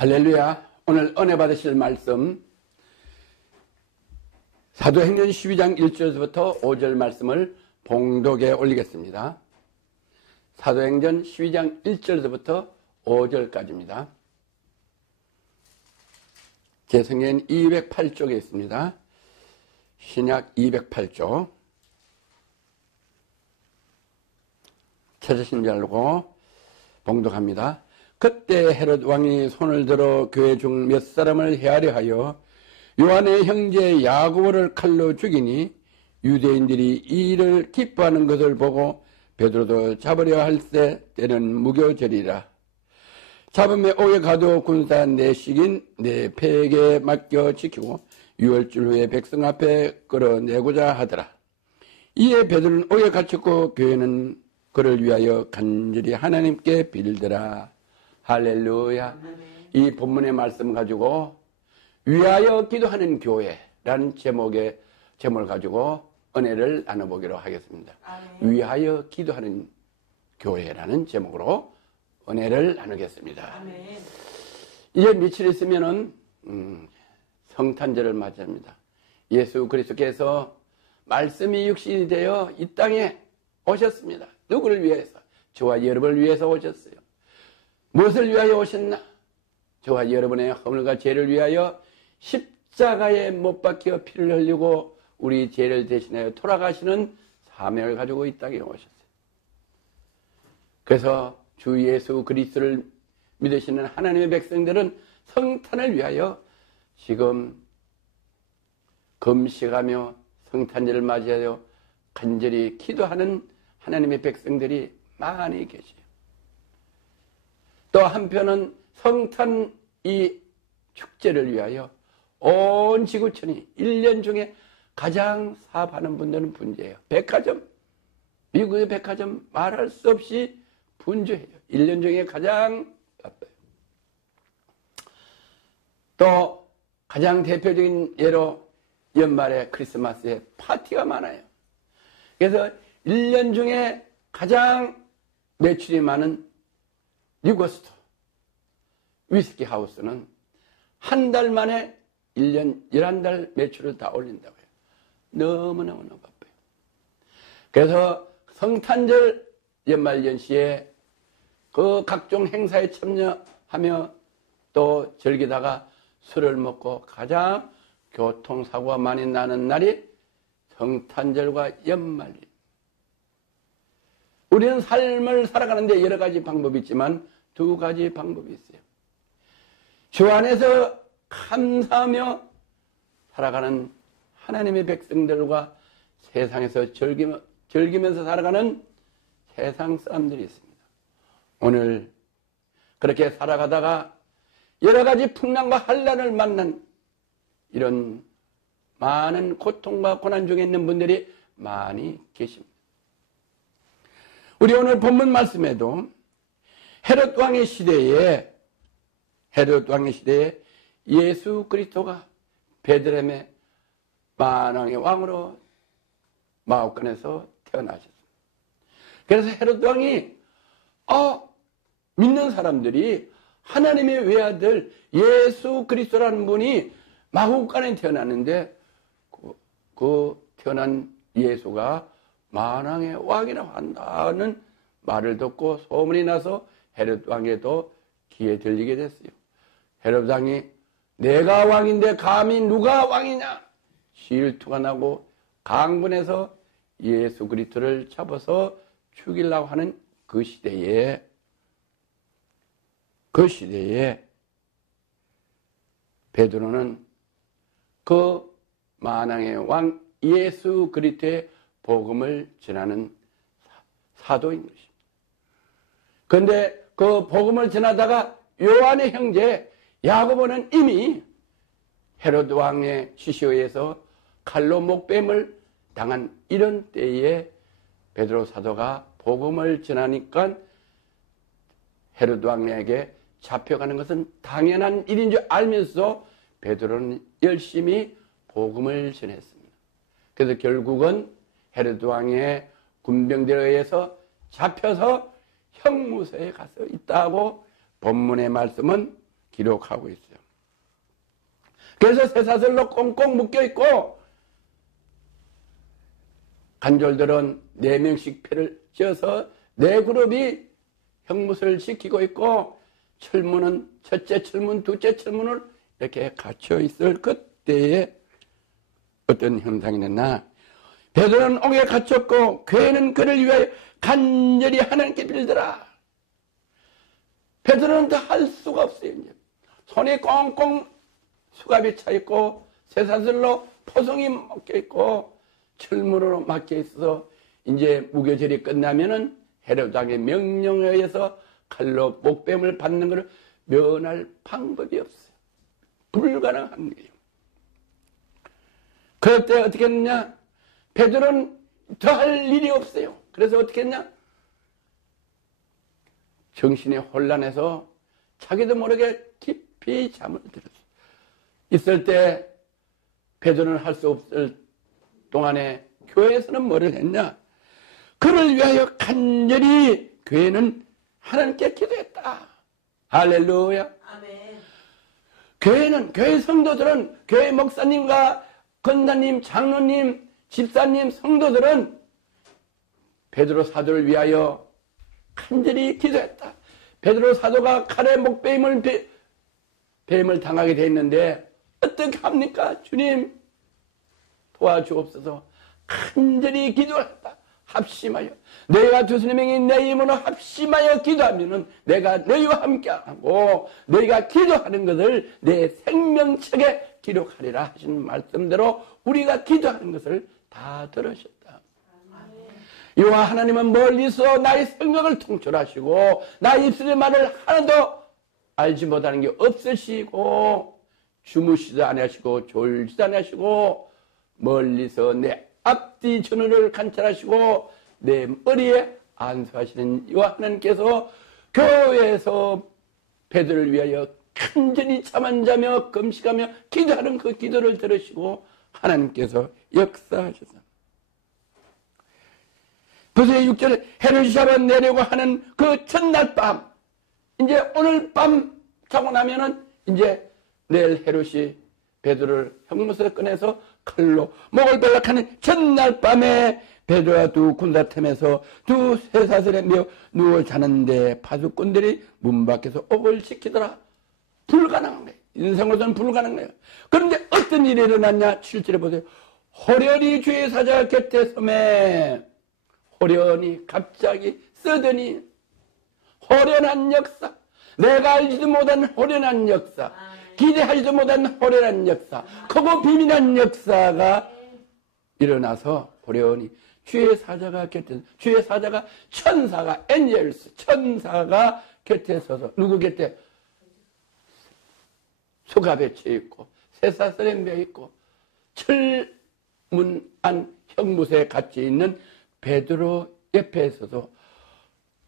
할렐루야. 오늘 은혜 받으실 말씀 사도행전 12장 1절부터 5절 말씀을 봉독에 올리겠습니다. 사도행전 12장 1절부터 5절까지입니다. 제 성경 208쪽에 있습니다. 신약 208쪽. 찾으신 줄 알고 봉독합니다. 그때 헤롯 왕이 손을 들어 교회 중 몇 사람을 해하려 하여 요한의 형제 야고보를 칼로 죽이니 유대인들이 이 일을 기뻐하는 것을 보고 베드로도 잡으려 할 때는 무교절이라. 잡음에 옥에 가도 군사 내식인 내 패에게 맡겨 지키고 6월줄 후에 백성 앞에 끌어내고자 하더라. 이에 베드로는 옥에 갇혔고 교회는 그를 위하여 간절히 하나님께 빌더라. 할렐루야. 이 본문의 말씀 가지고 위하여 기도하는 교회라는 제목을 가지고 은혜를 나눠보기로 하겠습니다. 아멘. 위하여 기도하는 교회라는 제목으로 은혜를 나누겠습니다. 아멘. 이제 며칠 있으면은 성탄절을 맞이합니다. 예수 그리스도께서 말씀이 육신이 되어 이 땅에 오셨습니다. 누구를 위해서? 저와 여러분을 위해서 오셨어요. 무엇을 위하여 오셨나? 저와 여러분의 허물과 죄를 위하여 십자가에 못 박혀 피를 흘리고 우리 죄를 대신하여 돌아가시는 사명을 가지고 이 땅에 오셨어요. 그래서 주 예수 그리스도를 믿으시는 하나님의 백성들은 성탄을 위하여 지금 금식하며 성탄절을 맞이하여 간절히 기도하는 하나님의 백성들이 많이 계세요. 또 한편은 성탄 이 축제를 위하여 온 지구촌이 1년 중에 가장 사업하는 분들은 분주해요. 백화점, 미국의 백화점 말할 수 없이 분주해요. 1년 중에 가장 바빠요. 또 가장 대표적인 예로 연말에 크리스마스에 파티가 많아요. 그래서 1년 중에 가장 매출이 많은 리거스토 위스키 하우스는 한 달 만에 1년 11달 매출을 다 올린다고 해요. 너무너무 바빠요. 그래서 성탄절 연말 연시에 그 각종 행사에 참여하며 또 즐기다가 술을 먹고 가장 교통사고가 많이 나는 날이 성탄절과 연말이에요. 우리는 삶을 살아가는데 여러 가지 방법이 있지만 두 가지 방법이 있어요. 주 안에서 감사하며 살아가는 하나님의 백성들과 세상에서 즐기면서 살아가는 세상 사람들이 있습니다. 오늘 그렇게 살아가다가 여러 가지 풍랑과 환난을 만난 이런 많은 고통과 고난 중에 있는 분들이 많이 계십니다. 우리 오늘 본문 말씀에도 헤롯 왕의 시대에 예수 그리스도가 베들레헴의 만왕의 왕으로 마옥간에서 태어나셨습니다. 그래서 헤롯 왕이 믿는 사람들이 하나님의 외아들 예수 그리스도라는 분이 마옥간에 태어났는데 그 태어난 예수가 만왕의 왕이라고 한다는 말을 듣고 소문이 나서 헤롯 왕에도 귀에 들리게 됐어요. 헤롯 왕이 내가 왕인데 감히 누가 왕이냐 질투가 나고 강분해서 예수 그리스도를 잡아서 죽이려고 하는 그 시대에 베드로는 그 만왕의 왕 예수 그리스도의 복음을 전하는 사도인 것입니다. 그런데 그 복음을 전하다가 요한의 형제 야고보는 이미 헤롯 왕의 지시에 의해서 칼로 목뱀을 당한 이런 때에 베드로 사도가 복음을 전하니까 헤롯 왕에게 잡혀가는 것은 당연한 일인 줄 알면서 베드로는 열심히 복음을 전했습니다. 그래서 결국은 헤롯 왕의 군병들에 의해서 잡혀서 형무소에 가서 있다고 본문의 말씀은 기록하고 있어요. 그래서 쇠사슬로 꽁꽁 묶여있고 간졸들은 4명씩 패를 씌어서 4그룹이 형무소를 지키고 있고 철문은 첫째 철문, 둘째 철문을 이렇게 갇혀 있을 그때에 어떤 형상이 됐나? 베드로는 옥에 갇혔고 괴는 그를 위하여 간절히 하나님께 빌더라. 베드로는 더 할 수가 없어요. 이제 손이 꽁꽁 수갑이 차 있고 쇠사슬로 포성이 묶여 있고 철문으로 막혀 있어서 이제 무교절이 끝나면은 헤롯 왕의 명령에 의해서 칼로 목뱀을 받는 것을 면할 방법이 없어요. 불가능한 거예요. 그럴 때 어떻게 했느냐? 베드로는 더 할 일이 없어요. 그래서 어떻게 했냐? 정신이 혼란해서 자기도 모르게 깊이 잠을 들었어요. 있을 때 베드로는 할 수 없을 동안에 교회에서는 뭐를 했냐? 그를 위하여 간절히 교회는 하나님께 기도했다. 할렐루야. 아멘. 교회는, 교회 성도들은, 교회 목사님과 권사님, 장로님, 집사님, 성도들은 베드로 사도를 위하여 간절히 기도했다. 베드로 사도가 칼에 목뱀을 뱀을 당하게 돼 있는데 어떻게 합니까? 주님 도와주옵소서. 간절히 기도를 했다. 합심하여 너희가 2-3명이 내 이름으로 합심하여 기도하면은 내가 너희와 함께하고 너희가 기도하는 것을 내 생명책에 기록하리라 하시는 말씀대로 우리가 기도하는 것을 다 들으셨다. 이와 하나님은 멀리서 나의 생각을 통솔하시고 나의 입술의 말을 하나도 알지 못하는 게 없으시고 주무시도 아니하시고 졸지도 아니하시고 멀리서 내 앞뒤 전후를 관찰하시고 내 머리에 안수하시는 이와 하나님께서 교회에서 베드로를 위하여 간절히 잠 안 자며 금식하며 기도하는 그 기도를 들으시고 하나님께서 역사하셔서 도서의 6절에 해를 잡아내려고 하는 그 첫날 밤, 이제 오늘 밤 자고 나면은 이제 내일 헤롯이 베드로를 형무소에 꺼내서 칼로 목을 bel락하는 첫날 밤에 베드로와 두 군사팀에서 두 쇠사슬에 매어 누워 자는데 파수꾼들이 문 밖에서 옥을 지키더라. 불가능한 거예요. 인생으로서는 불가능한 거예요. 그런데 어떤 일이 일어났냐? 7절에 보세요. 호련히 주의 사자 곁에 섬에 호련히 갑자기 쓰더니 호련한 역사, 내가 알지도 못한 호련한 역사, 기대하지도 못한 호련한 역사, 크고 비밀한 역사가 일어나서 호련히 주의 사자가 곁에, 주의 사자가 천사가 엔젤스 천사가 곁에 서서 누구 곁에? 수갑에 채 있고 쇠사슬에 매 있고 철문 안 형무소에 갇혀 있는 베드로 옆에 서도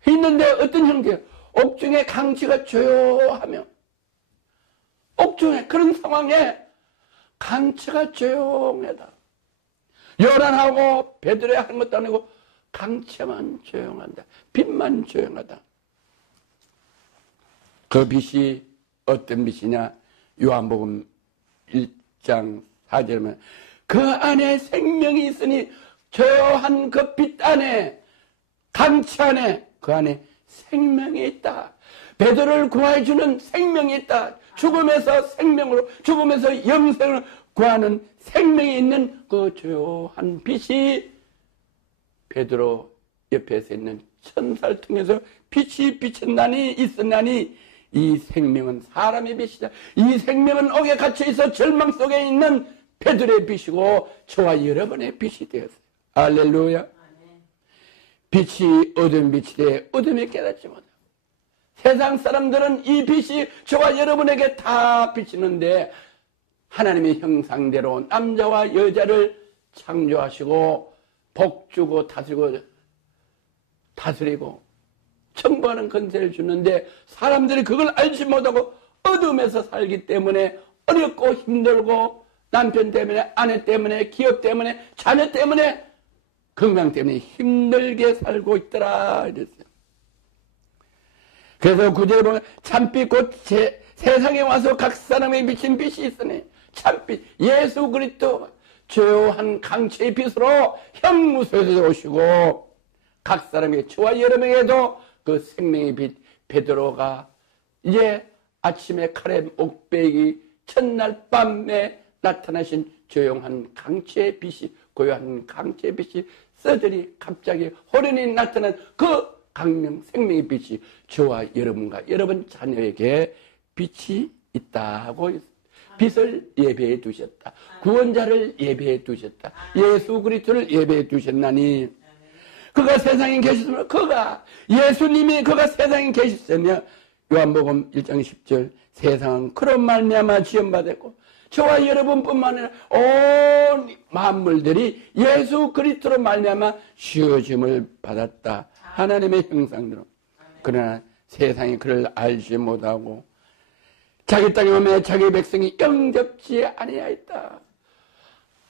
있는데 어떤 형태? 옥중에 강치가 조용하며 옥중에 그런 상황에 강치가 조용하다. 요란하고 베드로에 하는 것도 아니고 강치만 조용한다. 빛만 조용하다. 그 빛이 어떤 빛이냐? 요한복음 1장 4절에 그 안에 생명이 있으니 조용한 그 빛 안에 강치 안에 그 안에 생명이 있다. 베드로를 구해주는 생명이 있다. 죽음에서 생명으로, 죽음에서 영생을 구하는 생명이 있는 그 조용한 빛이 베드로 옆에서 있는 천사를 통해서 빛이 비쳤나니 있었나니 이 생명은 사람의 빛이다. 이 생명은 옥에 갇혀있어 절망 속에 있는 베드로의 빛이고 저와 여러분의 빛이 되었어요. 할렐루야. 빛이 어두운 빛이 돼 어둠에 깨닫지 못하고 세상 사람들은 이 빛이 저와 여러분에게 다 비치는데 하나님의 형상대로 남자와 여자를 창조하시고 복주고 다스리고 청부하는 권세를 주는데 사람들이 그걸 알지 못하고 어둠에서 살기 때문에 어렵고 힘들고 남편 때문에 아내 때문에 기업 때문에 자녀 때문에 건강 때문에 힘들게 살고 있더라 이랬어요. 그래서 구절에 보면 참빛꽃 세상에 와서 각 사람의 비친 빛이 있으니 참빛 예수 그리스도 조용한 강체의 빛으로 형무소에서 오시고 각 사람의 저와 여러분에게도 그 생명의 빛 베드로가 이제 아침에 칼에 목베기 첫날 밤에 나타나신 조용한 강체의 빛이 고요한 강체의 빛이 서들이 갑자기 호련히 나타난 그 강명 생명의 빛이 저와 여러분과 여러분 자녀에게 빛이 있다고 빛을 예배해 두셨다. 구원자를 예배해 두셨다. 예수 그리스도를 예배해 두셨나니 그가 세상에 계셨으면 그가 예수님이 그가 세상에 계셨으며 요한복음 1장 10절 세상은 그런 말미암아 지음받았고 저와 여러분뿐만 아니라 온 만물들이 예수 그리스도로 말미암아 지어짐을 받았다. 하나님의 형상대로. 그러나 세상이 그를 알지 못하고 자기 땅에 오매 자기 백성이 영접지 아니하였다.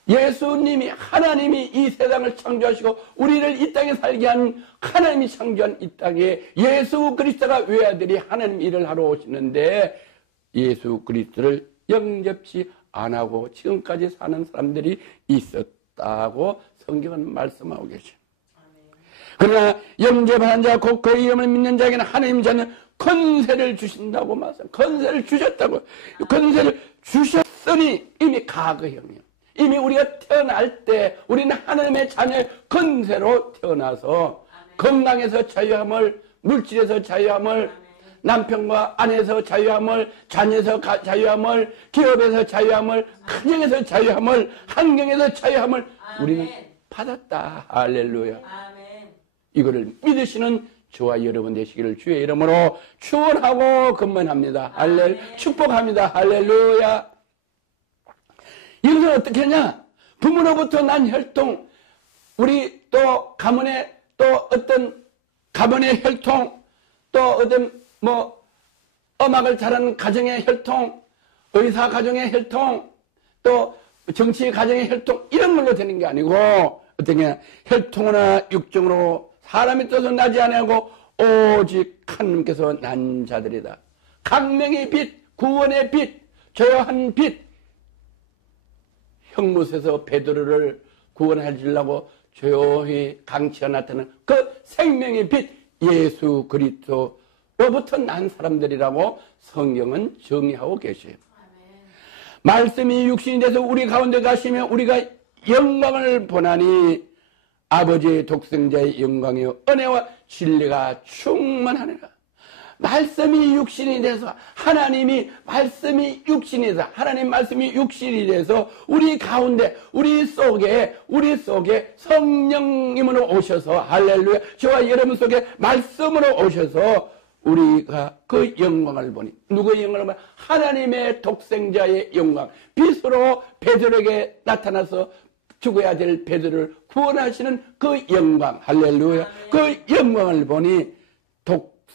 예수님이 하나님이 이 세상을 창조하시고 우리를 이 땅에 살게 한 하나님이 창조한 이 땅에 예수 그리스도가 외아들이 하나님 일을 하러 오시는데 예수 그리스도를 영접지 안 하고 지금까지 사는 사람들이 있었다고 성경은 말씀하고 계십니다. 그러나 영접하는 자 곧 그 이름을 믿는 자에게는 하나님 자는 권세를 주신다고 말씀. 권세를 주셨다고. 권세를 주셨으니 이미 과거형이요. 이미 우리가 태어날 때 우리는 하나님의 자녀의 권세로 태어나서 건강에서 자유함을, 물질에서 자유함을, 남편과 아내에서 자유함을, 자녀에서 자유함을, 기업에서 자유함을, 가정에서 자유함을, 환경에서 자유함을 우리는 받았다. 할렐루야. 이거를 믿으시는 저와 여러분 되시기를 주의 이름으로 축원하고 건면합니다. 할렐루야. 축복합니다. 할렐루야. 이것은 어떻게 하냐? 부모로부터 난 혈통, 우리 또 가문의 또 어떤 가문의 혈통, 또 어떤 음악을 잘하는 가정의 혈통, 의사 가정의 혈통, 또 정치 가정의 혈통 이런 걸로 되는 게 아니고 어떻게 혈통이나 육정으로 사람이 떠서 나지 아니하고 오직 하나님께서 난 자들이다. 강명의 빛, 구원의 빛, 조용한 빛. 형무소에서 베드로를 구원해 주려고 조용히 강치가 나타나는 그 생명의 빛 예수 그리스도로부터 난 사람들이라고 성경은 정의하고 계셔요. 말씀이 육신이 돼서 우리 가운데 가시면 우리가 영광을 보나니 아버지의 독생자의 영광이요 은혜와 진리가 충만하니라. 말씀이 육신이 돼서 하나님이 말씀이 육신이 돼서 하나님 말씀이 육신이 돼서 우리 가운데 우리 속에 성령님으로 오셔서 할렐루야 저와 여러분 속에 말씀으로 오셔서 우리가 그 영광을 보니 누구의 영광을 보니 하나님의 독생자의 영광 빛으로 베드로에게 나타나서 죽어야 될 베드로를 구원하시는 그 영광 할렐루야 그 영광을 보니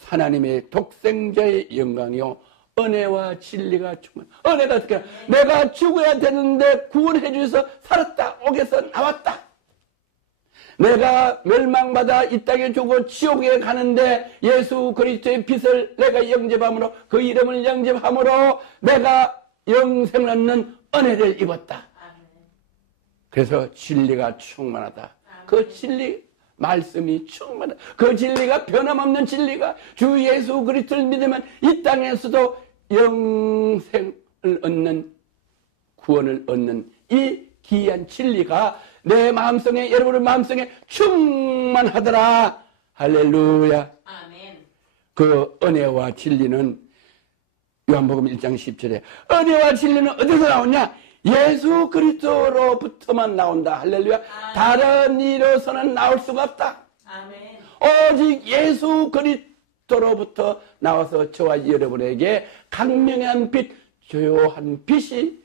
하나님의 독생자의 영광이요 은혜와 진리가 충만. 은혜가 어떻게 내가 죽어야 되는데 구원해 주셔서 살았다 옥에서 나왔다. 내가 멸망받아 이 땅에 죽어 지옥에 가는데 예수 그리스도의 빛을 내가 영접함으로 그 이름을 영접함으로 내가 영생을 얻는 은혜를 입었다. 그래서 진리가 충만하다. 그 진리 말씀이 충만하다. 그 진리가 변함없는 진리가 주 예수 그리스도를 믿으면 이 땅에서도 영생을 얻는 구원을 얻는 이 귀한 진리가 내 마음속에 여러분의 마음속에 충만하더라. 할렐루야. 아멘. 그 은혜와 진리는 요한복음 1장 10절에 은혜와 진리는 어디서 나오냐? 예수 그리스도로부터만 나온다. 할렐루야. 아멘. 다른 이로서는 나올 수가 없다. 아멘. 오직 예수 그리스도로부터 나와서 저와 여러분에게 강명한 빛, 조용한 빛이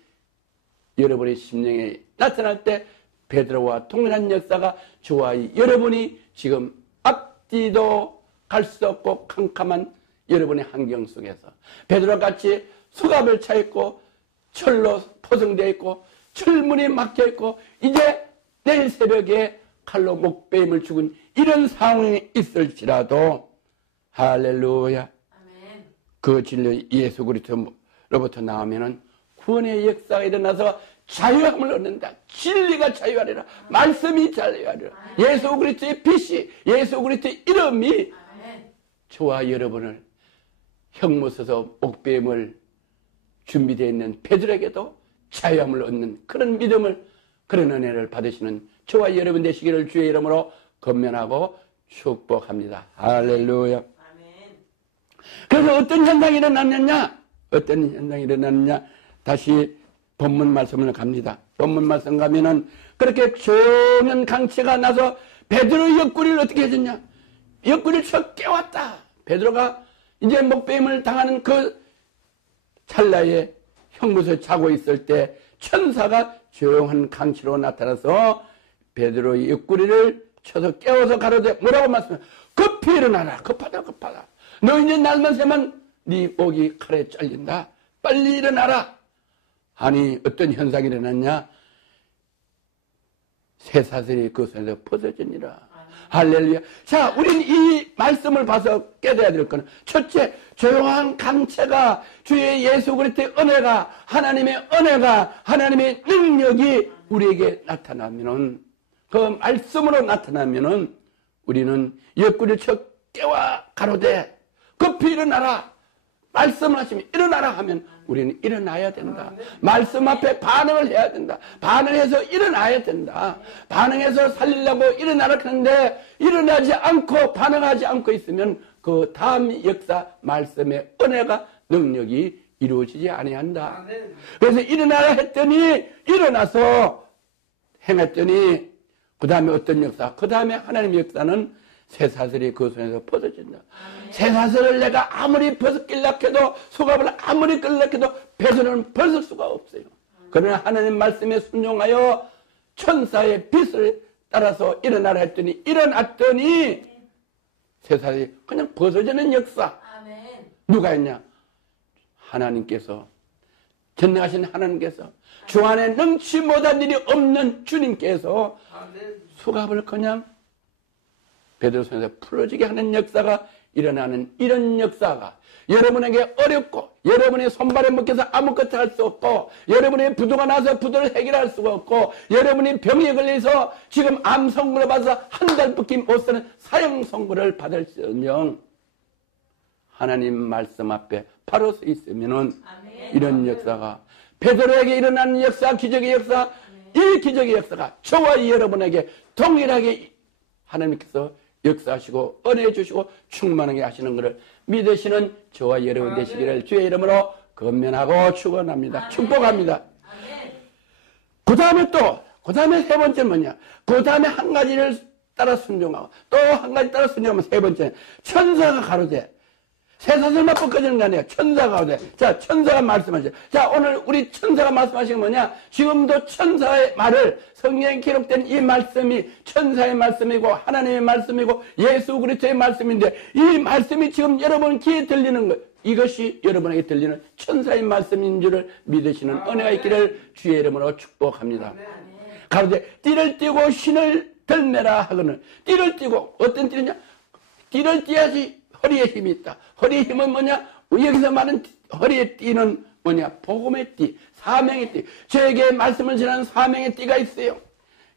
여러분의 심령에 나타날 때 베드로와 동일한 역사가 저와 여러분이 지금 앞뒤도 갈 수 없고 캄캄한 여러분의 환경 속에서 베드로같이 수갑을 차 있고 철로 포성되어 있고 철문이 막혀 있고 이제 내일 새벽에 칼로 목베임을 죽은 이런 상황이 있을지라도 할렐루야. 아멘. 그 진리 예수 그리스도 로부터 나오면은 구원의 역사가 일어나서 자유함을 얻는다. 진리가 자유하리라. 말씀이 자유하리라. 예수 그리스도의 빛이, 예수 그리스도의 이름이 저와 여러분을 형무서서 목배임을 준비되어 있는 베드로에게도 자유함을 얻는 그런 믿음을, 그런 은혜를 받으시는 저와 여러분 되시기를 주의 이름으로 권면하고 축복합니다. 할렐루야. 그래서 어떤 현상이 일어났느냐? 어떤 현상이 일어났느냐? 다시 본문 말씀을 갑니다. 본문 말씀 가면은 그렇게 조용한 강체가 나서 베드로의 옆구리를 어떻게 해줬냐? 옆구리를 쳐 깨웠다. 베드로가 이제 목배임을 당하는 그 찰나에 형무소에 자고 있을 때 천사가 조용한 강치로 나타나서 베드로의 옆구리를 쳐서 깨워서 가로되 뭐라고 말씀해? 급히 일어나라. 급하다 급하다. 너 이제 날만 새면 네 목이 칼에 잘린다. 빨리 일어나라. 아니 어떤 현상이 일어났냐? 쇠사슬이 그 손에서 벗어지니라. 할렐루야. 자, 우린 이 말씀을 봐서 깨달아야 될 거는 첫째, 조용한 강체가 주의 예수 그리스도의 은혜가, 하나님의 은혜가, 하나님의 능력이 우리에게 나타나면은, 그 말씀으로 나타나면은 우리는 옆구리를 쳐 깨워 가로되 급히 일어나라. 말씀을 하시면 일어나라 하면 우리는 일어나야 된다. 말씀 앞에 반응을 해야 된다. 반응해서 일어나야 된다. 반응해서 살리려고 일어나라 하는데 일어나지 않고 반응하지 않고 있으면 그 다음 역사 말씀의 은혜가 능력이 이루어지지 아니한다. 그래서 일어나라 했더니 일어나서 행했더니 그 다음에 어떤 역사? 그 다음에 하나님의 역사는 쇠사슬이 그 손에서 벗어진다. 쇠사슬을 내가 아무리 벗을라 해도, 수갑을 아무리 끌라 해도 베드로는 벗을 수가 없어요. 그러나 하나님 말씀에 순종하여 천사의 빛을 따라서 일어나라 했더니 일어났더니 쇠사슬이 그냥 벗어지는 역사. 누가 했냐? 하나님께서, 전능하신 하나님께서, 주 안에 능치 못한 일이 없는 주님께서 수갑을 그냥 베드로 손에서 풀어지게 하는 역사가 일어나는 이런 역사가 여러분에게 어렵고 여러분의 손발에 묶여서 아무것도 할 수 없고 여러분의 부도가 나서 부도를 해결할 수가 없고 여러분이 병에 걸려서 지금 암 선고를 받아서 한 달밖에 못 사는 사형 선고를 받을지언정 하나님 말씀 앞에 바로 서 있으면은 이런 역사가 베드로에게 일어나는 역사, 기적의 역사, 이 기적의 역사가 저와 여러분에게 동일하게 하나님께서 역사하시고 은혜 주시고 충만하게 하시는 것을 믿으시는 저와 여러분 되시기를 주의 이름으로 권면하고 축원합니다. 축복합니다. 그 다음에 세 번째는 뭐냐? 그 다음에 한 가지를 따라 순종하고 또 한 가지 따라 순종하면 세 번째 천사가 가로되 쇠사슬만 벗겨지는 거 아니에요. 천사가 가로되 자 천사가 말씀하죠. 자 오늘 우리 천사가 말씀하신 게 뭐냐? 지금도 천사의 말을 성경에 기록된 이 말씀이 천사의 말씀이고 하나님의 말씀이고 예수 그리스도의 말씀인데 이 말씀이 지금 여러분 귀에 들리는 것 이것이 여러분에게 들리는 천사의 말씀인 줄을 믿으시는 은혜가 있기를 주의 이름으로 축복합니다. 가로되 띠를 띠고 신을 들매라 하거늘 띠를 띠고 어떤 띠느냐? 띠를 띠야지 허리에 힘이 있다. 허리의 힘은 뭐냐? 여기서 말하는 허리의 띠는 뭐냐? 복음의 띠, 사명의 띠. 저에게 말씀을 전하는 사명의 띠가 있어요.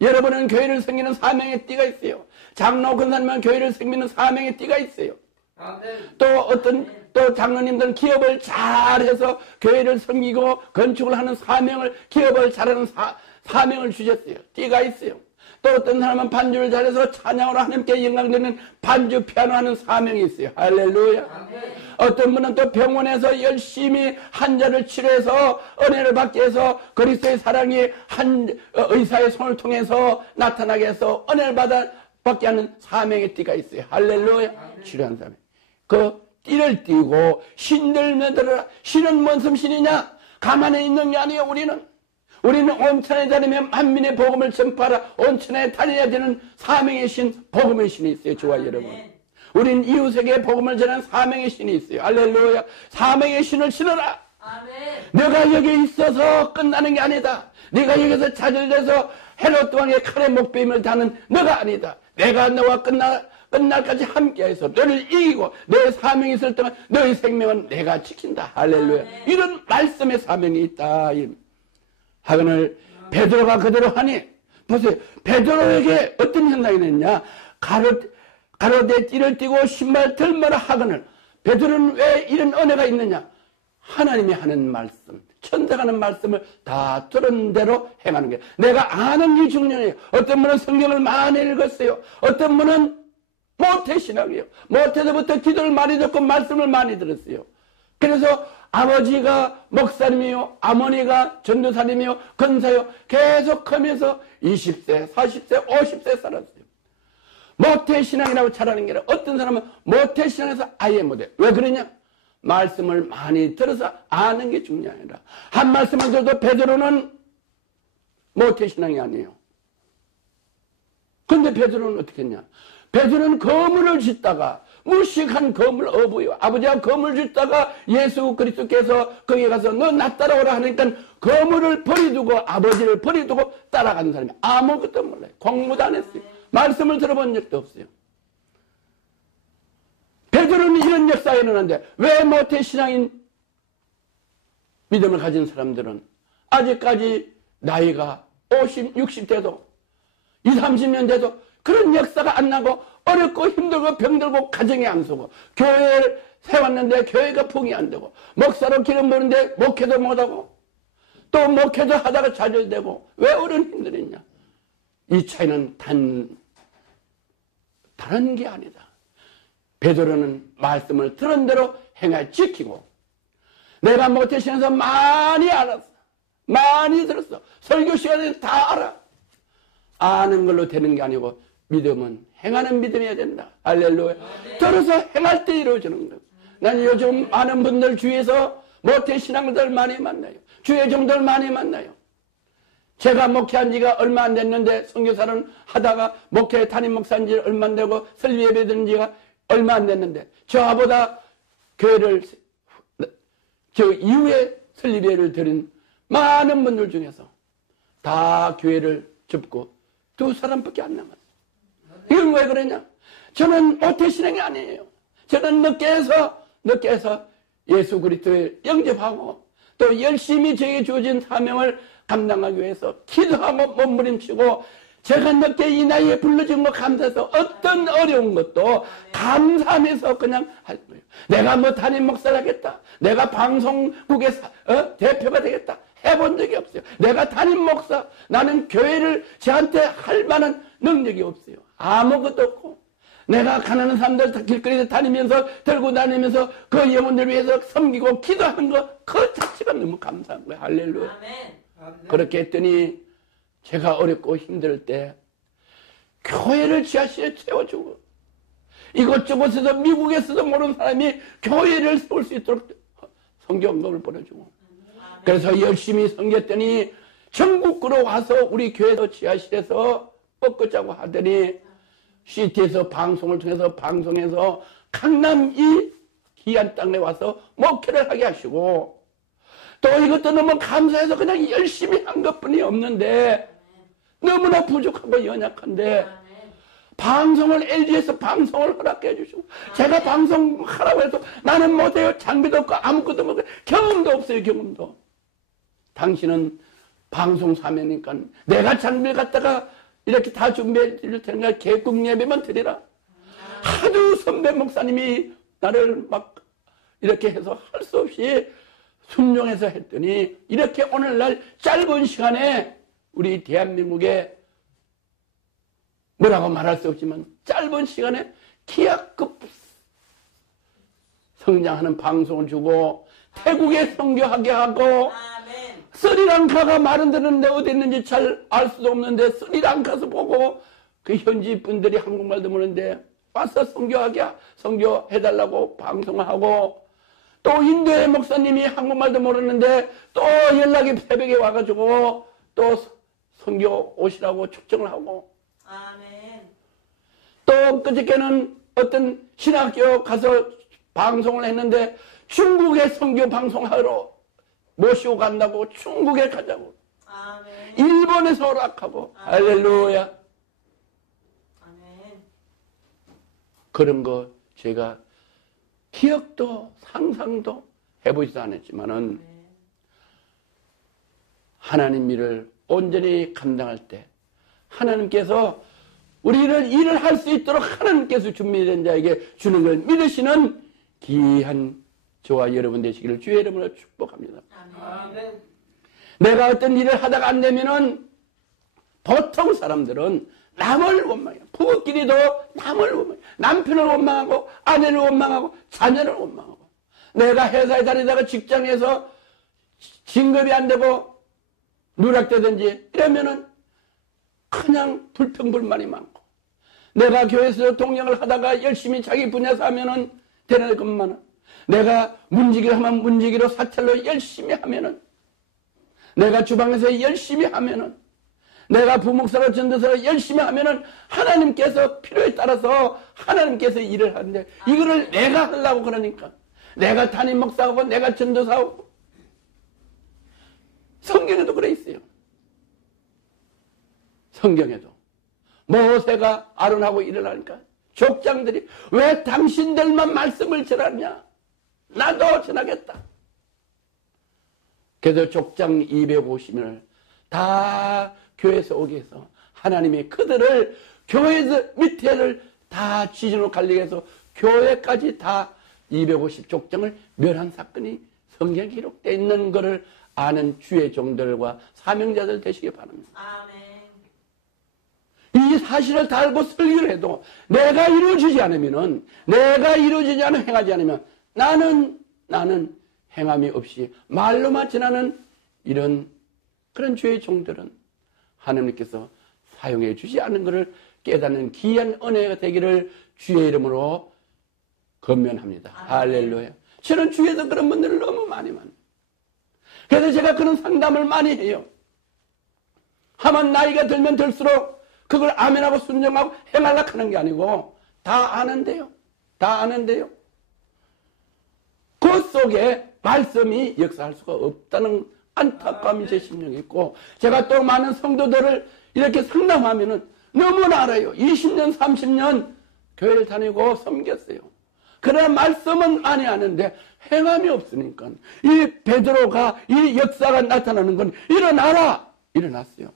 여러분은 교회를 섬기는 사명의 띠가 있어요. 장로 권사님은 교회를 섬기는 사명의 띠가 있어요. 또 장로님들은 기업을 잘해서 교회를 섬기고 건축을 하는 사명을, 기업을 잘하는 사명을 주셨어요. 띠가 있어요. 또 어떤 사람은 반주를 잘해서 찬양으로 하나님께 영광되는 반주 피아노 하는 사명이 있어요. 할렐루야. 아멘. 어떤 분은 또 병원에서 열심히 환자를 치료해서 은혜를 받게 해서 그리스도의 사랑이 한 의사의 손을 통해서 나타나게 해서 은혜를 받게 하는 사명의 띠가 있어요. 할렐루야. 치료하는 사명. 그 띠를 띠고 신들며 들어라. 신은 무슨 신이냐? 가만히 있는 게 아니에요. 우리는 온천에 다니며 만민의 복음을 전파하라. 온천에 다녀야 되는 사명의 신, 복음의 신이 있어요. 저와 여러분. 우린 이웃에게 복음을 전하는 사명의 신이 있어요. 할렐루야. 사명의 신을 신어라. 아멘. 내가 여기 있어서 끝나는 게 아니다. 네가 여기서 찾아내서 헤롯 왕의 칼에 목베임을 다는 너가 아니다. 내가 너와 끝날까지 함께해서 너를 이기고 내 사명이 있을 동안 너의 생명은 내가 지킨다. 할렐루야. 이런 말씀의 사명이 있다. 하거늘 베드로가 그대로 하니 보세요. 베드로에게 어떤 현상이 됐냐. 가로대 띠를 띠고 신발 덜마라 하거늘. 베드로는 왜 이런 은혜가 있느냐. 하나님이 하는 말씀, 천사가 하는 말씀을 다 들은 대로 행하는 게 내가 아는 게 중요해요. 어떤 분은 성경을 많이 읽었어요. 어떤 분은 모태신앙이에요. 모태서부터 기도를 많이 듣고 말씀을 많이 들었어요. 그래서 아버지가 목사님이요, 어머니가 전도사님이요, 권사요, 계속 크면서 20세, 40세, 50세 살았어요. 모태신앙이라고 잘하는 게 아니라 어떤 사람은 모태신앙에서 아예 못해. 왜 그러냐? 말씀을 많이 들어서 아는 게 중요한 아니라 한 말씀만 들어도 베드로는 모태신앙이 아니에요. 근데 베드로는 어떻게 했냐? 베드로는 거물을 짓다가 무식한 거물 어부요. 아버지가 거물 짓다가 예수 그리스도께서 거기에 가서 너 나 따라오라 하니까 거물을 버리두고 아버지를 버리두고 따라가는 사람이 아무것도 몰라요. 공부도 안 했어요. 말씀을 들어본 적도 없어요. 베드로는 이런 역사가 일어났는데 왜 모태신앙인 믿음을 가진 사람들은 아직까지 나이가 50, 60대도 20, 30년 돼도 그런 역사가 안 나고 어렵고 힘들고 병들고 가정이 안 서고 교회를 세웠는데 교회가 풍이 안 되고 목사로 기름 부는데 목회도 못하고 또 목회도 하다가 좌절되고 왜 어려운 힘들었냐. 이 차이는 다른 게 아니다. 베드로는 말씀을 들은 대로 행하 지키고 내가 모태신앙에서 많이 알았어. 많이 들었어. 설교 시간에 다 알아. 아는 걸로 되는 게 아니고 믿음은 행하는 믿음이어야 된다. 할렐루야. 들어서 행할 때 이루어지는 거예요. 난 요즘 많은 분들 주위에서 모태신앙들 많이 만나요. 주의 종들 많이 만나요. 제가 목회한 지가 얼마 안 됐는데 선교사는 하다가 목회 담임 목사인 지 얼마 안 되고 설교 예배 드린 지가 얼마 안 됐는데 저보다 교회를 저 이후에 설립예배를 드린 많은 분들 중에서 다 교회를 접고 2사람밖에 안 남았어요. 이건 왜 그러냐? 저는 모태신앙이 아니에요. 저는 늦게 해서 예수 그리스도를 영접하고 또 열심히 저에게 주어진 사명을 감당하기 위해서 기도하고 몸부림치고 제가 늦게 이 나이에 불러준 거 감사해서 어떤 어려운 것도 감사하면서 그냥 할 거예요. 내가 뭐 담임 목사를 하겠다. 내가 방송국의 대표가 되겠다. 해본 적이 없어요. 내가 담임 목사, 나는 교회를 저한테 할 만한 능력이 없어요. 아무것도 없고 내가 가난한 사람들 길거리에 다니면서 들고 다니면서 그 영혼들 위해서 섬기고 기도하는 거 그 자체가 너무 감사한 거예요. 할렐루야. 아멘. 그렇게 했더니 제가 어렵고 힘들 때 교회를 지하실에 채워주고 이것저것에서 미국에서도 모르는 사람이 교회를 세울 수 있도록 성경금을 보내주고 그래서 열심히 섬겼더니 전국으로 와서 우리 교회도 지하실에서 뻗고자고 하더니 CT에서 방송을 통해서 방송해서 강남 이 귀한 땅에 와서 목회를 하게 하시고 또 이것도 너무 감사해서 그냥 열심히 한 것뿐이 없는데 너무나 부족하고 연약한데 방송을 LG에서 방송을 허락해 주시고 제가 방송하라고 해서 나는 못해요. 장비도 없고 아무것도 없고 경험도 없어요. 경험도. 당신은 방송 사명이니까 내가 장비를 갖다가 이렇게 다 준비해 드릴 테니까 개국 예배만 드리라. 하도 선배 목사님이 나를 막 이렇게 해서 할 수 없이 순종해서 했더니 이렇게 오늘날 짧은 시간에 우리 대한민국에 뭐라고 말할 수 없지만 짧은 시간에 기하급 성장하는 방송을 주고 태국에 선교하게 하고 스리랑카가 말은 듣는데 어디 있는지 잘 알 수도 없는데 스리랑카에서 보고 그 현지 분들이 한국말도 모르는데 와서 선교해달라고 방송하고 또 인도의 목사님이 한국말도 모르는데 또 연락이 새벽에 와가지고 또 선교 오시라고 초청을 하고 아멘. 또 그저께는 어떤 신학교 가서 방송을 했는데 중국에 선교 방송하러 모시고 간다고 중국에 가자고 아멘. 일본에서 허락하고 아멘. 할렐루야. 아멘. 그런 거 제가 기억도 상상도 해보지도 않았지만은 하나님 일을 온전히 감당할 때 하나님께서 우리를 일을 할 수 있도록 하나님께서 준비된 자에게 주는 걸 믿으시는 귀한 저와 여러분 되시기를 주의 이름으로 축복합니다. 아멘. 내가 어떤 일을 하다가 안 되면은 보통 사람들은 남을 원망해요. 부부끼리도 남을 원망해요. 남편을 원망하고 아내를 원망하고 자녀를 원망하고 내가 회사에 다니다가 직장에서 진급이 안 되고 누락되든지 이러면은 그냥 불평불만이 많고 내가 교회에서 동역을 하다가 열심히 자기 분야에서 하면은 되는 것만은 내가 문지기를 하면 문지기로 사찰로 열심히 하면은 내가 주방에서 열심히 하면은 내가 부목사로 전도사로 열심히 하면은 하나님께서 필요에 따라서 하나님께서 일을 하는데 이거를 내가 하려고 그러니까 내가 담임 목사하고 내가 전도사하고 성경에도 그래 있어요. 성경에도 모세가 아론하고 일을 하니까 족장들이 왜 당신들만 말씀을 전하냐? 나도 전하겠다. 그래서 족장 250명을 다 교회에서 오게 해서 하나님이 그들을 교회에서 밑에를 다 지진으로 갈리게 해서 교회까지 다 250족장을 멸한 사건이 성경에 기록되어 있는 것을 아는 주의 종들과 사명자들 되시기 바랍니다. 아멘. 이 사실을 다 알고 설교를 해도 내가 이루어지지 않으면 행하지 않으면 나는 행함이 없이 말로만 전하는 이런 그런 주의 종들은 하나님께서 사용해 주지 않는 것을 깨닫는 귀한 은혜가 되기를 주의 이름으로 건면합니다. 할렐루야. 저는 주위에서 그런 분들을 너무 많이 만나요. 그래서 제가 그런 상담을 많이 해요. 하면 나이가 들면 들수록 그걸 아멘하고 순종하고 행하려고 하는 게 아니고 다 아는데요. 그 속에 말씀이 역사할 수가 없다는 안타까움이 제 심령에 있고 제가 또 많은 성도들을 이렇게 상담하면은 너무나 알아요. 20년 30년 교회를 다니고 섬겼어요. 그러나 말씀은 많이 아는데 행함이 없으니까 이 베드로가 이 역사가 나타나는 건 일어났어요.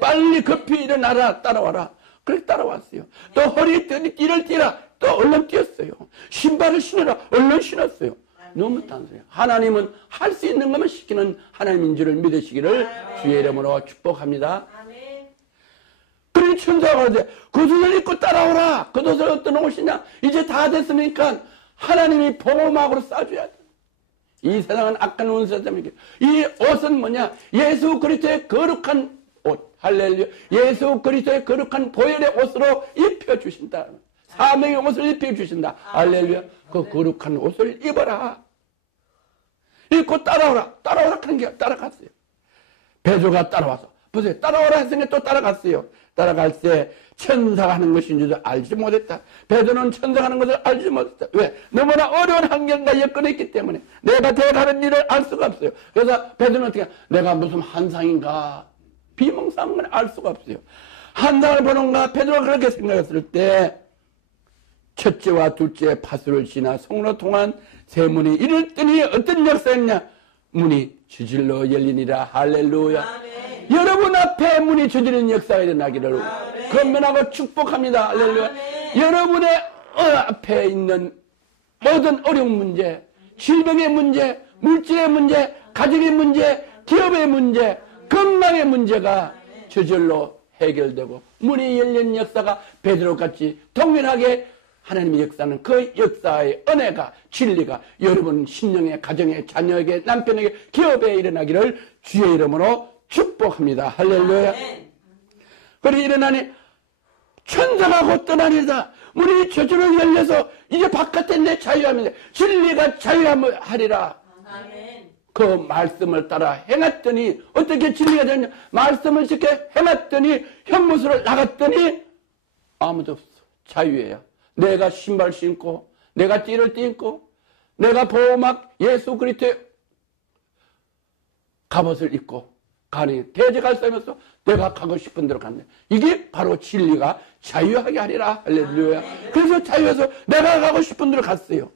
빨리 급히 일어나라 따라와라. 그렇게 따라왔어요. 또 허리띠를 띠라 또 얼른 뛰었어요. 신발을 신으라 얼른 신었어요. 너무 단순해요. 하나님은 할 수 있는 것만 시키는 하나님인 줄을 믿으시기를 주의 이름으로 축복합니다. 그리고 천사가 그러는데 겉옷을 입고 따라오라. 겉옷을 어떤 옷이냐. 이제 다 됐으니까 하나님이 보호막으로 싸줘야 돼. 이 세상은 악한 운세상이기 이 옷은 뭐냐. 예수 그리스도의 거룩한 옷. 할렐루야. 예수 그리스도의 거룩한 보혈의 옷으로 입혀주신다. 사명의 옷을 입혀주신다. 할렐루야. 그 거룩한 옷을 입어라. 입고 따라오라. 하는 게 따라갔어요. 베드로가 따라와서 보세요. 따라오라 했으니까 또 따라갔어요. 따라갈 때 천사가 하는 것인지도 알지 못했다. 베드로는 천사가 하는 것을 알지 못했다. 왜? 너무나 어려운 환경과 여건이 있기 때문에 내가 대가는 일을 알 수가 없어요. 그래서 베드로는 어떻게 내가 무슨 환상인가 비몽사몽은 걸 알 수가 없어요. 환상을 보는가 베드로가 그렇게 생각했을 때 첫째와 둘째 파수를 지나 성으로 통한 세 문이 이랬더니 어떤 역사였냐. 문이 저질러 열리니라. 할렐루야. 아멘. 여러분 앞에 문이 저지른 역사가 일어나기를 건면하고 축복합니다. 할렐루야. 아멘. 여러분의 앞에 있는 모든 어려운 문제, 질병의 문제, 물질의 문제, 가정의 문제, 기업의 문제, 건강의 문제가 저절로 해결되고 문이 열린 역사가 베드로같이 동일하게 하나님의 역사는 그 역사의 은혜가 진리가 여러분 신령의 가정의 자녀에게 남편에게 기업에 일어나기를 주의 이름으로 축복합니다. 할렐루야. 그리고 일어나니 천사가 곧 떠나리다. 문이 저절로 열려서 이제 바깥에 내 자유함인데 진리가 자유하리라. 그 말씀을 따라 행했더니 어떻게 진리가 되냐. 말씀을 지켜 행했더니 현무소를 나갔더니 아무도 없어. 자유예요. 내가 신발 신고 내가 띠를 띠고 내가 보호막 예수 그리스도의 갑옷을 입고 가니 대적할 사람이 없어. 내가 가고 싶은 대로 간다. 이게 바로 진리가 자유하게 하리라. 할렐루야. 그래서 자유해서 내가 가고 싶은 대로 갔어요.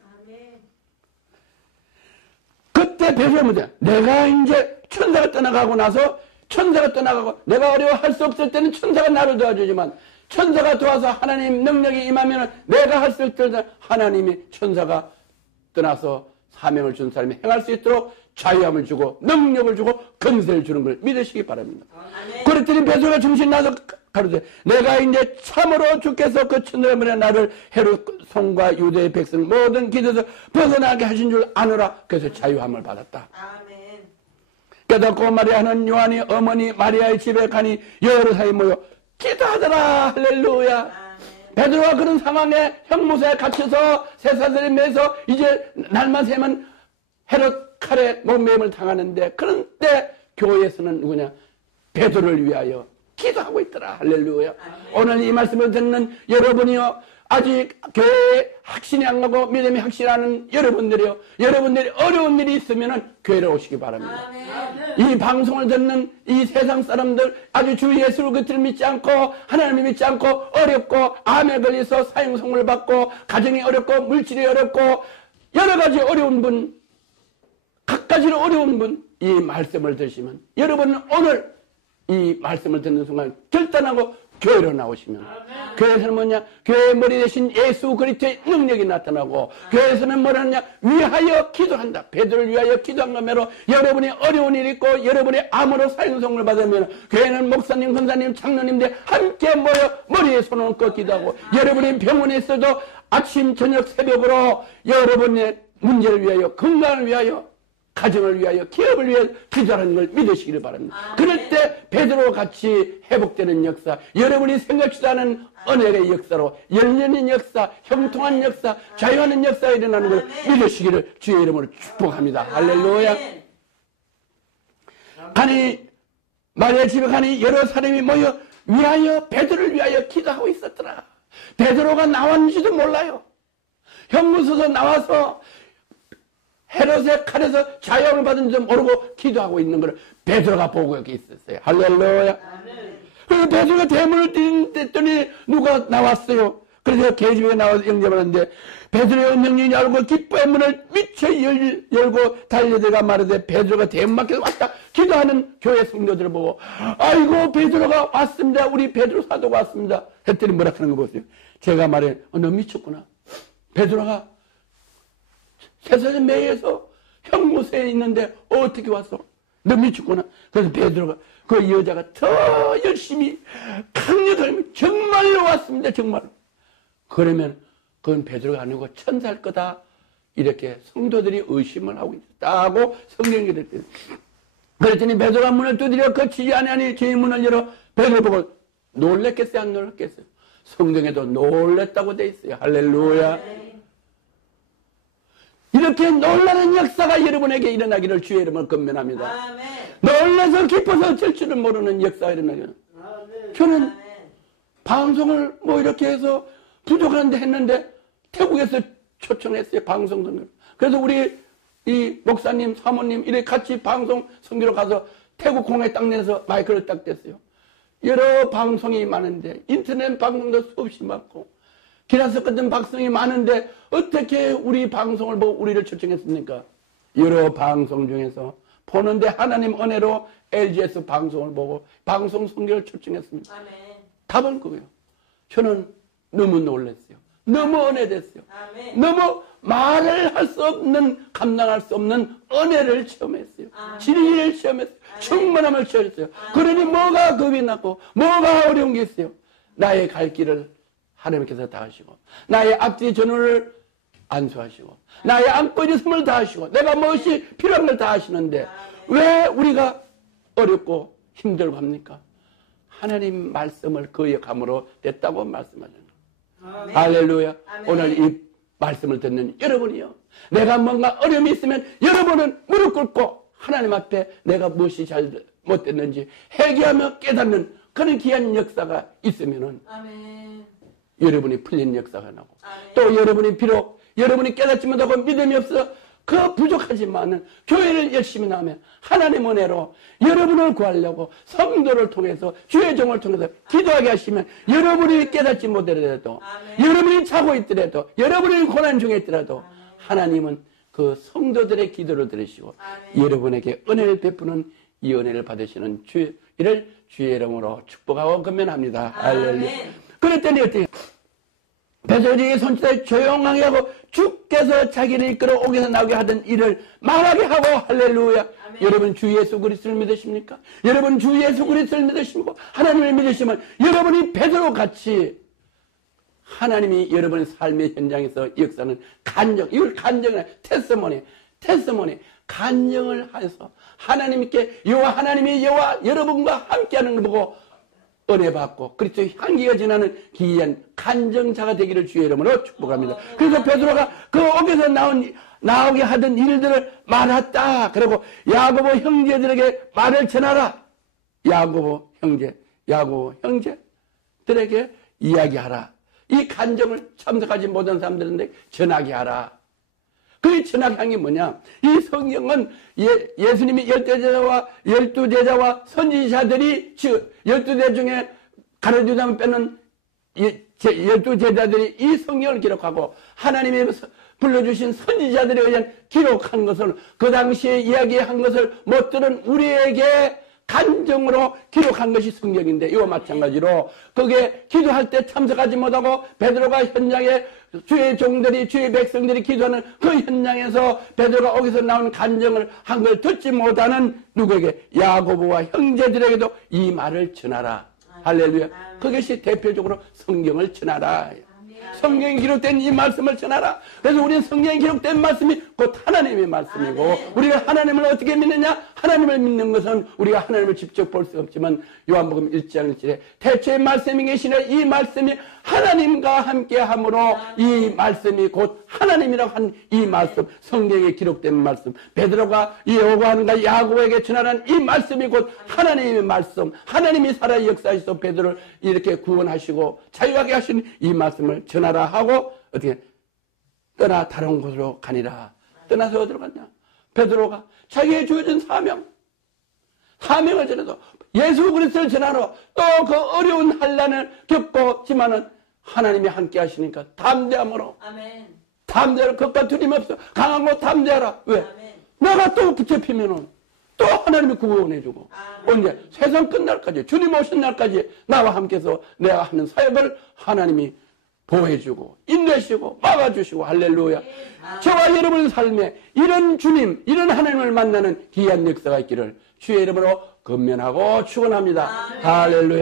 그때 베드로가 뭐냐? 내가 이제 천사가 떠나가고 나서 천사가 떠나가고 내가 어려워할 수 없을 때는 천사가 나를 도와주지만 천사가 도와서 하나님 능력이 임하면 내가 할 수 없을 때는 하나님이 천사가 떠나서 사명을 준 사람이 행할 수 있도록 자유함을 주고 능력을 주고 권세를 주는 걸 믿으시기 바랍니다. 그랬더니 베드로가 정신 나서 가로되 내가 이제 참으로 주께서 그 천사의 문에 나를 헤롯 성과 유대의 백성 모든 기도에서 벗어나게 하신 줄 아노라. 그래서 자유함을 받았다. 아멘. 깨닫고 마리아는 요한이 어머니 마리아의 집에 가니 여러 사람이 모여 기도하더라. 할렐루야. 아멘. 베드로가 그런 상황에 형무소에 갇혀서 쇠사슬에 매서 이제 날만 새면 헤롯 칼에 목매임을 당하는데 그런 때 교회에서는 누구냐? 베드로를 위하여 기도하고 있더라. 할렐루야. 오늘 이 말씀을 듣는 여러분이요, 아직 교회에 확신이 안 가고 믿음이 확실하는 여러분들이요, 여러분들이 어려운 일이 있으면 교회로 오시기 바랍니다. 이 방송을 듣는 이 세상 사람들 아주 주 예수를 그리스도를 믿지 않고 하나님을 믿지 않고 어렵고 암에 걸려서 사형선고를 받고 가정이 어렵고 물질이 어렵고 여러 가지 어려운 분, 각가지로 어려운 분, 이 말씀을 들으시면 여러분은 오늘 이 말씀을 듣는 순간 결단하고 교회로 나오시면 교회에서는 뭐냐? 교회의 머리 대신 예수 그리스도의 능력이 나타나고 교회에서는 뭐라느냐? 위하여 기도한다. 베드로를 위하여 기도한 것으로 여러분이 어려운 일이 있고 여러분이 암으로 사형선고를 받으면 교회는 목사님, 권사님, 장로님들 함께 모여 머리에 손을 얹고 기도하고 여러분이 병원에 있어도 아침, 저녁, 새벽으로 여러분의 문제를 위하여 건강을 위하여 가정을 위하여 기업을 위하여 기도하는 걸 믿으시기를 바랍니다. 그럴 때 베드로와 같이 회복되는 역사, 여러분이 생각지도 않은 은혜의 역사로 열려있는 역사, 형통한 역사, 자유하는 역사가 일어나는 걸 믿으시기를 주의 이름으로 축복합니다. 할렐루야. 가니 마리아 집에 가니 여러 사람이 모여 위하여 베드로를 위하여 기도하고 있었더라. 베드로가 나왔는지도 몰라요. 형무소에서 나와서 헤롯의 칼에서 자유함을 받은지도 모르고 기도하고 있는 걸 베드로가 보고 여기 있었어요. 할렐루야. 그래서 베드로가 대문을 띄었더니 누가 나왔어요. 그래서 계집에 나와서 영접을 하는데 베드로의 명령이 열고 기뻐의 문을 미쳐 열고 달려들어가 말하되 베드로가 대문 밖에서 왔다. 기도하는 교회 성도들을 보고 아이고 베드로가 왔습니다. 우리 베드로 사도가 왔습니다. 했더니 뭐라 하는 거 보세요. 제가 말해 너 미쳤구나. 베드로가 쇠사슬 매여서 형무소에 있는데 어떻게 왔어? 너 미쳤구나. 그래서 베드로가 그 여자가 더 열심히 강력하게 정말로 왔습니다. 정말로. 그러면 그건 베드로가 아니고 천사일 거다. 이렇게 성도들이 의심을 하고 있다고 성경이 그랬대요. 그랬더니 베드로가 문을 두드려 거치지 아니하니 주의 문을 열어 베드로 보고 놀랬겠어요? 안 놀랬겠어요? 성경에도 놀랬다고 돼 있어요. 할렐루야. 이렇게 놀라는 역사가 여러분에게 일어나기를 주의 이름을 건면합니다. 아멘. 놀라서 기뻐서 어쩔 줄은 모르는 역사가 일어나기를. 저는 방송을 뭐 이렇게 해서 부족한데 했는데 태국에서 초청했어요. 방송 선교. 그래서 우리 이 목사님, 사모님 이렇게 같이 방송 선교로 가서 태국 공항에 딱 내서 마이크를 딱 댔어요. 여러 방송이 많은데 인터넷 방송도 수없이 많고 기라서 같은 방송이 많은데 어떻게 우리 방송을 보고 우리를 초청했습니까? 여러 방송 중에서 보는데 하나님 은혜로 LGS 방송을 보고 방송 선교를 초청했습니다. 아멘. 답은 그거예요. 저는 너무 놀랐어요. 너무 은혜됐어요. 아멘. 너무 말을 할 수 없는 감당할 수 없는 은혜를 체험했어요. 아멘. 진리를 체험했어요. 아멘. 충만함을 체험했어요. 아멘. 그러니 뭐가 겁이 나고 뭐가 어려운 게 있어요. 나의 갈 길을 하나님께서 다 하시고 나의 앞뒤 전후를 안수하시고 나의 안고 있음을 다 하시고 내가 무엇이 필요한 걸 다 하시는데 왜 우리가 어렵고 힘들고 합니까? 하나님 말씀을 거역함으로 됐다고 말씀하잖아요. 아멘. 할렐루야. 아멘. 오늘 이 말씀을 듣는 여러분이요, 내가 뭔가 어려움이 있으면 여러분은 무릎 꿇고 하나님 앞에 내가 무엇이 잘 못됐는지 회개하며 깨닫는 그런 귀한 역사가 있으면은 아멘. 여러분이 풀린 역사가 나고 아멘. 또 여러분이 비록 여러분이 깨닫지 못하고 믿음이 없어 그 부족하지만은 교회를 열심히 나오면 하나님 은혜로 여러분을 구하려고 성도를 통해서 주의 종을 통해서 기도하게 하시면 여러분이 깨닫지 못하더라도 여러분이 자고 있더라도 여러분이 고난 중에 있더라도 하나님은 그 성도들의 기도를 들으시고 여러분에게 은혜를 베푸는 이 은혜를 받으시는 이를 주의 이름으로 축복하고 건면합니다. 할렐루야. 그랬더니 어떻게 베드로에게 손짓을 조용하게 하고 주께서 자기를 이끌어 오게서 나오게 하던 일을 말하게 하고 할렐루야. 아멘. 여러분 주 예수 그리스도를 믿으십니까? 여러분 주 예수 그리스도를 믿으시고 하나님을 믿으시면 여러분이 베드로 같이 하나님이 여러분의 삶의 현장에서 역사는 간증, 이걸 간증을 테스모니 간증을 해서 하나님께 하나님이 여러분과 함께하는 걸 보고 은혜 받고 그리스도의 향기가 지나는 귀한 간증자가 되기를 주의 이름으로 축복합니다. 그래서 베드로가 그 옥에서 나오게 하던 일들을 말했다. 그리고 야고보 형제들에게 말을 전하라. 야고보 형제들에게 이야기하라. 이 간증을 참석하지 못한 사람들한테 전하게 하라. 그 전학향이 뭐냐? 이 성경은 예수님이 12제자와 선지자들이 12제 중에 가르치자면 빼는 12제자들이 이 성경을 기록하고 하나님이 불러주신 선지자들에 의한 기록한 것을 그 당시에 이야기한 것을 못 들은 우리에게 간증으로 기록한 것이 성경인데 이와 마찬가지로 거기에 기도할 때 참석하지 못하고 베드로가 현장에 주의 종들이 주의 백성들이 기도하는 그 현장에서 베드로가 거기서 나온 간증을 한 걸 듣지 못하는 누구에게 야고보와 형제들에게도 이 말을 전하라. 할렐루야. 그것이 대표적으로 성경을 전하라. 성경에 기록된 이 말씀을 전하라. 그래서 우리는 성경에 기록된 말씀이 곧 하나님의 말씀이고 우리가 하나님을 어떻게 믿느냐? 하나님을 믿는 것은 우리가 하나님을 직접 볼 수 없지만 요한복음 1장 1절에 태초에 말씀이 계시네 이 말씀이 하나님과 함께함으로 이 말씀이 곧 하나님이라고 한 이 말씀 성경에 기록된 말씀 베드로가 요한과 야고보에게 전하는 이 말씀이 곧 하나님의 말씀 하나님이 살아 역사하셔서 베드로를 이렇게 구원하시고 자유하게 하신 이 말씀을 전하라 하고 어떻게 떠나 다른 곳으로 가니라. 떠나서 어디로 갔냐? 베드로가 자기의 주어진 사명을 전해도 예수 그리스도를 전하러 또 그 어려운 환난을 겪었지만은 하나님이 함께 하시니까 담대함으로 담대하라. 그것과 두림없어 강하고 담대하라. 왜? 내가 또 붙잡히면은 또 하나님이 구원해주고 언제? 세상 끝날까지 주님 오신 날까지 나와 함께해서 내가 하는 사역을 하나님이 보호해주고 인내시고 막아주시고 할렐루야. 저와 여러분의 삶에 이런 주님 이런 하나님을 만나는 귀한 역사가 있기를 주의 이름으로 건면하고 축원합니다. 할렐루야.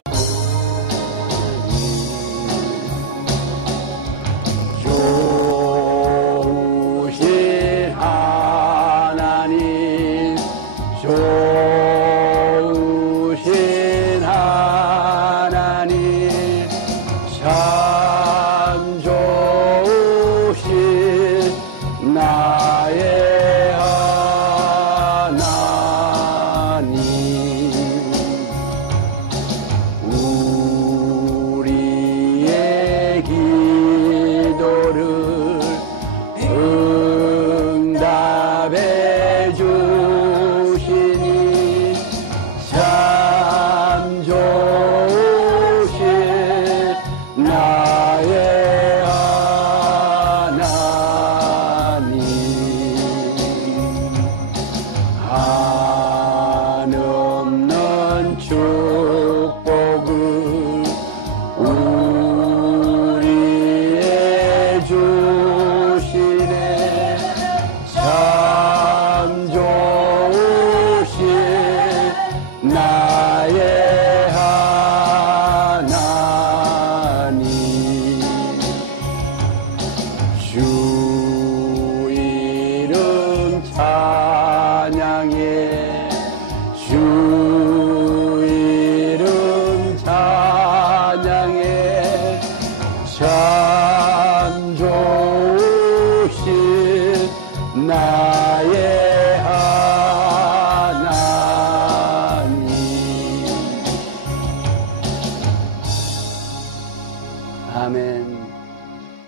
나의 하나님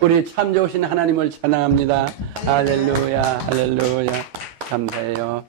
우리 참 좋으신 하나님을 찬양합니다. 할렐루야, 할렐루야. 감사해요.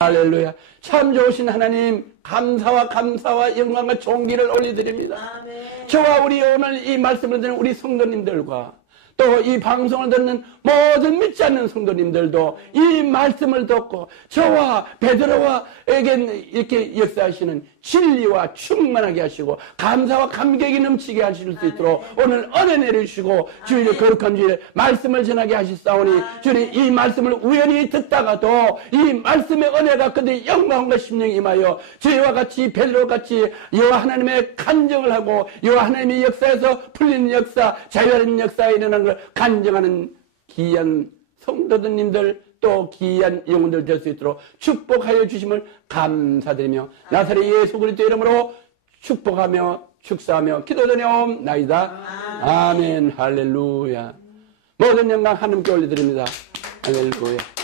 할렐루야. 참 좋으신 하나님, 감사와 영광과 존귀를 올려드립니다. 아멘. 저와 우리 오늘 이 말씀을 듣는 우리 성도님들과 또 이 방송을 듣는 모든 믿지 않는 성도님들도 이 말씀을 듣고 저와 베드로와에게 이렇게 역사하시는 진리와 충만하게 하시고 감사와 감격이 넘치게 하실 수 있도록 오늘 은혜 내리시고 주님의 거룩한 주의 말씀을 전하게 하시사오니 주님 이 말씀을 우연히 듣다가도 이 말씀의 은혜가 그들의 영광과 심령이 임하여 저희와 같이 베드로와 같이 여호와 하나님의 간정을 하고 여호와 하나님의 역사에서 풀리는 역사, 자유하는 역사에 일어나는 걸 간정하는 귀한 성도들님들 또 귀한 영혼들 될 수 있도록 축복하여 주심을 감사드리며 나사렛 예수 그리스도 이름으로 축복하며 축사하며 기도드리옵나이다. 아멘. 할렐루야. 모든 영광 하나님께 올려드립니다. 할렐루야.